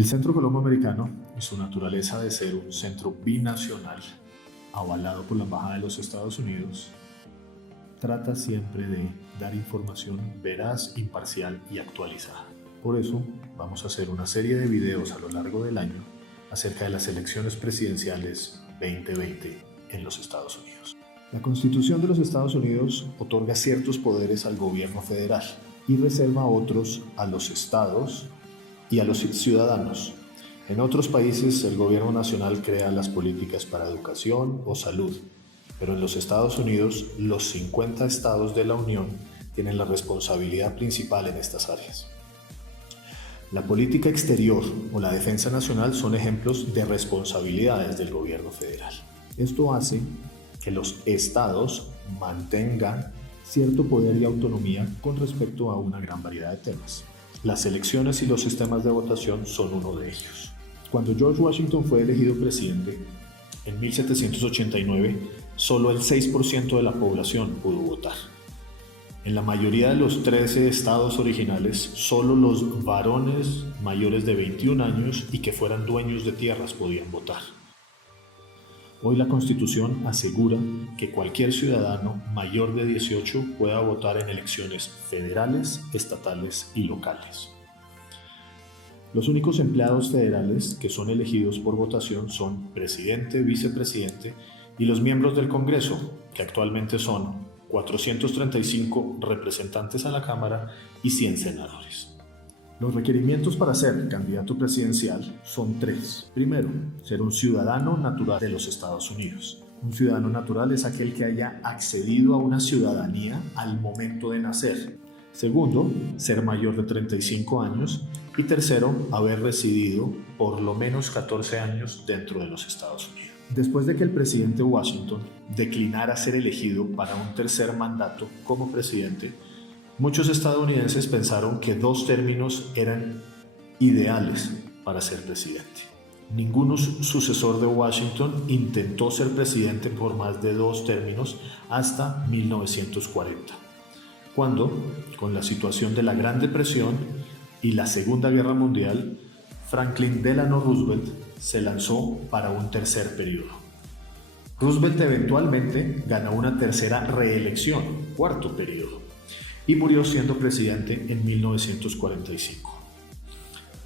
El Centro Colombo Americano, y su naturaleza de ser un centro binacional, avalado por la Embajada de los Estados Unidos, trata siempre de dar información veraz, imparcial y actualizada. Por eso, vamos a hacer una serie de videos a lo largo del año acerca de las elecciones presidenciales 2020 en los Estados Unidos. La Constitución de los Estados Unidos otorga ciertos poderes al gobierno federal y reserva otros a los estados y a los ciudadanos. En otros países, el gobierno nacional crea las políticas para educación o salud, pero en los Estados Unidos, los 50 estados de la Unión tienen la responsabilidad principal en estas áreas. La política exterior o la defensa nacional son ejemplos de responsabilidades del gobierno federal. Esto hace que los estados mantengan cierto poder y autonomía con respecto a una gran variedad de temas. Las elecciones y los sistemas de votación son uno de ellos. Cuando George Washington fue elegido presidente, en 1789, solo el 6% de la población pudo votar. En la mayoría de los 13 estados originales, solo los varones mayores de 21 años y que fueran dueños de tierras podían votar. Hoy la Constitución asegura que cualquier ciudadano mayor de 18 pueda votar en elecciones federales, estatales y locales. Los únicos empleados federales que son elegidos por votación son presidente, vicepresidente y los miembros del Congreso, que actualmente son 435 representantes a la Cámara y 100 senadores. Los requerimientos para ser candidato presidencial son 3. Primero, ser un ciudadano natural de los Estados Unidos. Un ciudadano natural es aquel que haya accedido a una ciudadanía al momento de nacer. Segundo, ser mayor de 35 años. Y tercero, haber residido por lo menos 14 años dentro de los Estados Unidos. Después de que el presidente Washington declinara ser elegido para un tercer mandato como presidente, muchos estadounidenses pensaron que 2 términos eran ideales para ser presidente. Ningún sucesor de Washington intentó ser presidente por más de 2 términos hasta 1940, cuando, con la situación de la Gran Depresión y la Segunda Guerra Mundial, Franklin Delano Roosevelt se lanzó para un tercer periodo. Roosevelt eventualmente ganó una tercera reelección, 4º periodo, y murió siendo presidente en 1945.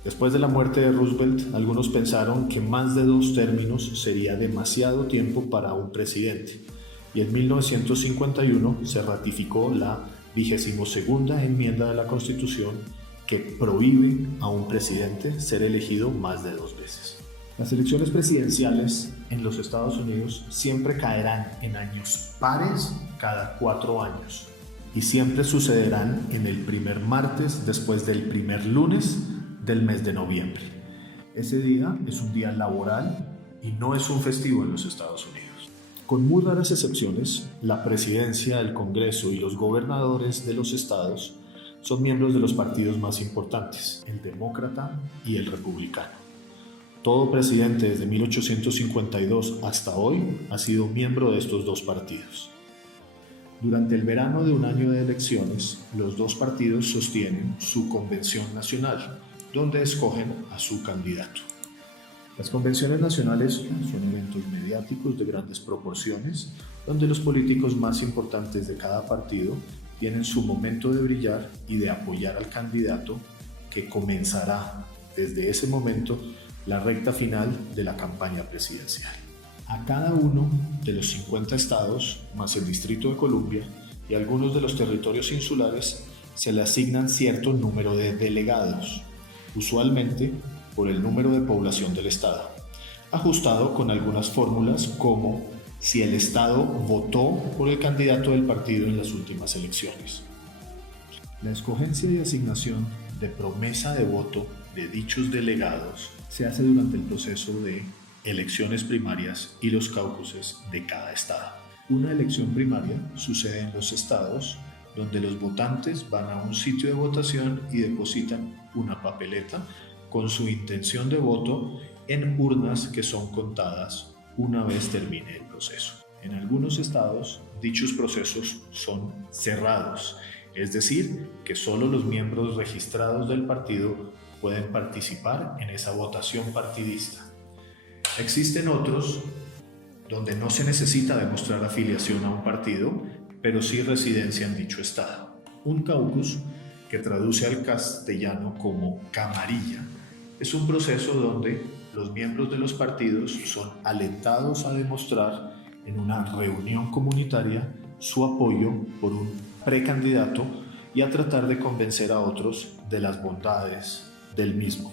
Después de la muerte de Roosevelt, algunos pensaron que más de 2 términos sería demasiado tiempo para un presidente, y en 1951 se ratificó la 22ª enmienda de la Constitución que prohíbe a un presidente ser elegido más de 2 veces. Las elecciones presidenciales en los Estados Unidos siempre caerán en años pares cada 4 años y siempre sucederán en el primer martes después del primer lunes del mes de noviembre. Ese día es un día laboral y no es un festivo en los Estados Unidos. Con muy raras excepciones, la presidencia, el Congreso y los gobernadores de los estados son miembros de los partidos más importantes, el demócrata y el republicano. Todo presidente desde 1852 hasta hoy ha sido miembro de estos 2 partidos. Durante el verano de un año de elecciones, los 2 partidos sostienen su convención nacional, donde escogen a su candidato. Las convenciones nacionales son eventos mediáticos de grandes proporciones, donde los políticos más importantes de cada partido tienen su momento de brillar y de apoyar al candidato que comenzará desde ese momento la recta final de la campaña presidencial. A cada uno de los 50 estados, más el Distrito de Columbia y algunos de los territorios insulares, se le asignan cierto número de delegados, usualmente por el número de población del estado, ajustado con algunas fórmulas como si el Estado votó por el candidato del partido en las últimas elecciones. La escogencia y asignación de promesa de voto de dichos delegados se hace durante el proceso de elecciones primarias y los caucuses de cada estado. Una elección primaria sucede en los estados donde los votantes van a un sitio de votación y depositan una papeleta con su intención de voto en urnas que son contadas una vez termine el proceso. En algunos estados, dichos procesos son cerrados, es decir, que solo los miembros registrados del partido pueden participar en esa votación partidista. Existen otros donde no se necesita demostrar afiliación a un partido, pero sí residencia en dicho estado. Un caucus, que traduce al castellano como camarilla, es un proceso donde los miembros de los partidos son alentados a demostrar en una reunión comunitaria su apoyo por un precandidato y a tratar de convencer a otros de las bondades del mismo.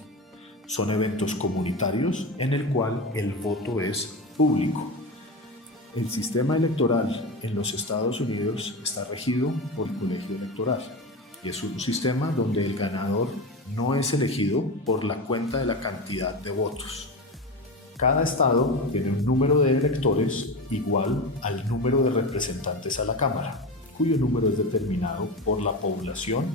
Son eventos comunitarios en el cual el voto es público. El sistema electoral en los Estados Unidos está regido por el colegio electoral y es un sistema donde el ganador no es elegido por la cuenta de la cantidad de votos. Cada estado tiene un número de electores igual al número de representantes a la Cámara, cuyo número es determinado por la población,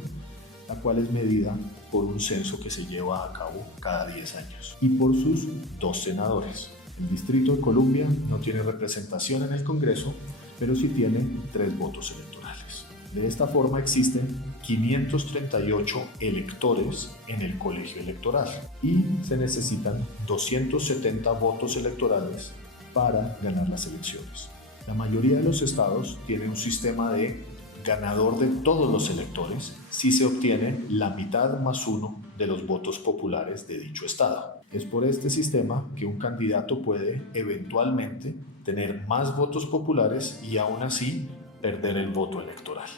la cual es medida por un censo que se lleva a cabo cada 10 años, y por sus 2 senadores. El Distrito de Columbia no tiene representación en el Congreso, pero sí tiene 3 votos electorales. De esta forma existen 538 electores en el colegio electoral y se necesitan 270 votos electorales para ganar las elecciones. La mayoría de los estados tiene un sistema de ganador de todos los electores si se obtiene la mitad más 1 de los votos populares de dicho estado. Es por este sistema que un candidato puede eventualmente tener más votos populares y aún así perder el voto electoral.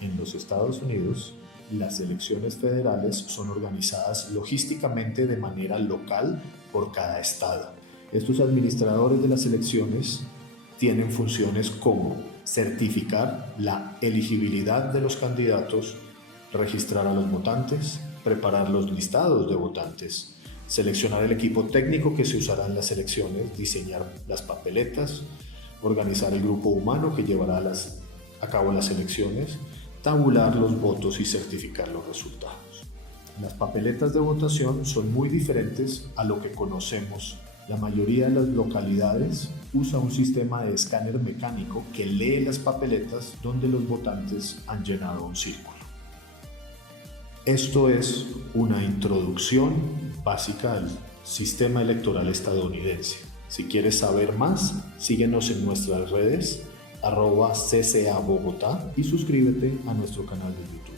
En los Estados Unidos, las elecciones federales son organizadas logísticamente de manera local por cada estado. Estos administradores de las elecciones tienen funciones como certificar la elegibilidad de los candidatos, registrar a los votantes, preparar los listados de votantes, seleccionar el equipo técnico que se usará en las elecciones, diseñar las papeletas, organizar el grupo humano que llevará a cabo las elecciones, tabular los votos y certificar los resultados. Las papeletas de votación son muy diferentes a lo que conocemos. La mayoría de las localidades usa un sistema de escáner mecánico que lee las papeletas donde los votantes han llenado un círculo. Esto es una introducción básica al sistema electoral estadounidense. Si quieres saber más, síguenos en nuestras redes @CCA Bogotá y suscríbete a nuestro canal de YouTube.